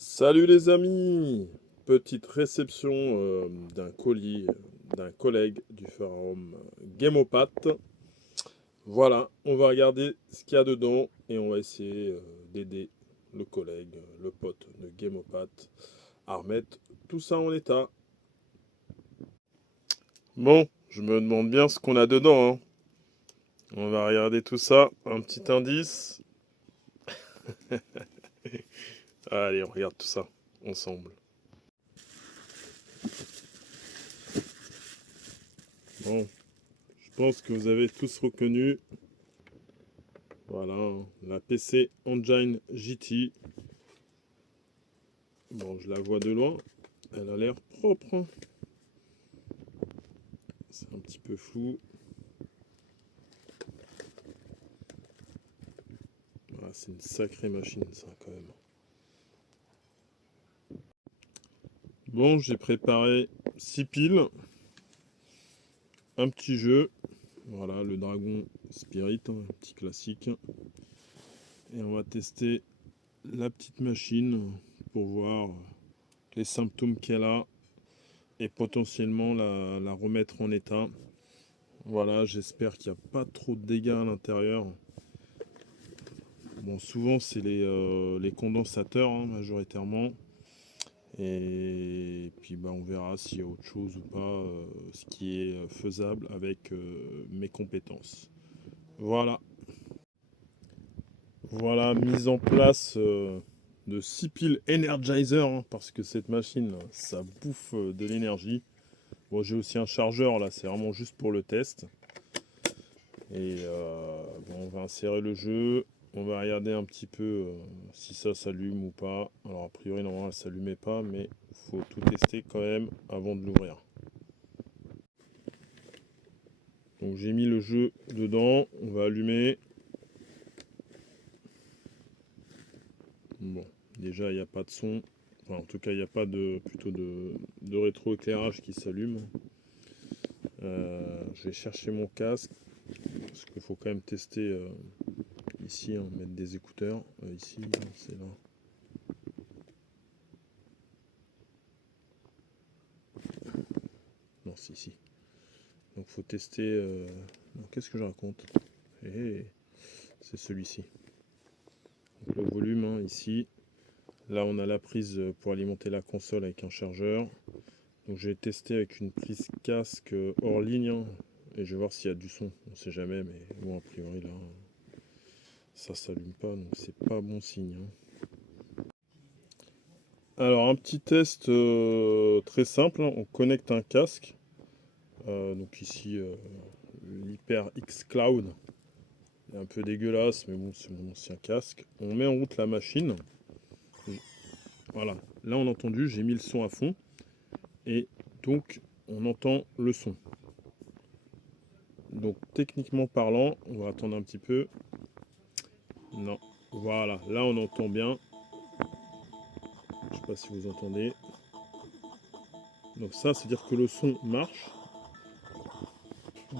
Salut les amis! Petite réception d'un colis d'un collègue du forum Gameopat. Voilà, on va regarder ce qu'il y a dedans et on va essayer d'aider le collègue, le pote de Gameopat à remettre tout ça en état. Bon, je me demande bien ce qu'on a dedans, hein. On va regarder tout ça, un petit indice. Allez, on regarde tout ça ensemble. Bon, je pense que vous avez tous reconnu. Voilà, la PC Engine GT. Bon, je la vois de loin. Elle a l'air propre. C'est un petit peu flou. Ah, c'est une sacrée machine, ça, quand même. Bon, j'ai préparé 6 piles. Un petit jeu. Voilà, le Dragon Spirit, un petit classique. Et on va tester la petite machine pour voir les symptômes qu'elle a et potentiellement la remettre en état. Voilà, j'espère qu'il n'y a pas trop de dégâts à l'intérieur. Bon, souvent c'est les condensateurs, hein, majoritairement. Et puis bah, on verra s'il y a autre chose ou pas, ce qui est faisable avec mes compétences. Voilà. Voilà, mise en place de 6 piles Energizer, hein, parce que cette machine, ça bouffe de l'énergie. Bon, j'ai aussi un chargeur, là, c'est vraiment juste pour le test. Et bon, on va insérer le jeu. On va regarder un petit peu si ça s'allume ou pas. Alors a priori normalement elle s'allumait pas, mais il faut tout tester quand même avant de l'ouvrir. Donc j'ai mis le jeu dedans, on va allumer. Bon, déjà il n'y a pas de son. Enfin en tout cas il n'y a pas de rétroéclairage qui s'allume. Je vais chercher mon casque. Parce qu'il faut quand même tester ici, hein, mettre des écouteurs. Ici, c'est là. Non, c'est ici. Donc faut tester. Non, qu'est-ce que je raconte? C'est celui-ci. Donc, le volume, hein, ici. Là, on a la prise pour alimenter la console avec un chargeur. Donc j'ai testé avec une prise casque hors ligne, hein, et je vais voir s'il y a du son. On sait jamais, mais bon, a priori là, ça s'allume pas, donc c'est pas bon signe, hein. Alors un petit test très simple, hein. On connecte un casque. Donc ici, l'HyperX Cloud. Il est un peu dégueulasse, mais bon, c'est mon ancien casque. On met en route la machine. Voilà, là on a entendu, j'ai mis le son à fond. Et donc, on entend le son. Donc, techniquement parlant, on va attendre un petit peu. Non, voilà, là on entend bien. Je sais pas si vous entendez. Donc ça, c'est-à-dire que le son marche.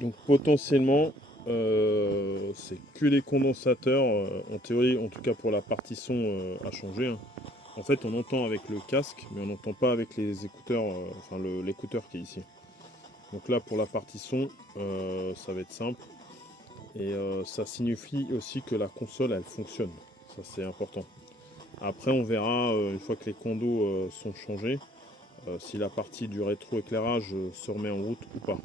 Donc potentiellement, c'est que les condensateurs, en théorie, en tout cas pour la partie son, à changer, hein. En fait, on entend avec le casque, mais on n'entend pas avec les écouteurs, enfin l'écouteur qui est ici. Donc là, pour la partie son, ça va être simple. Et ça signifie aussi que la console, elle fonctionne. Ça, c'est important. Après, on verra, une fois que les condos sont changés, si la partie du rétroéclairage se remet en route ou pas.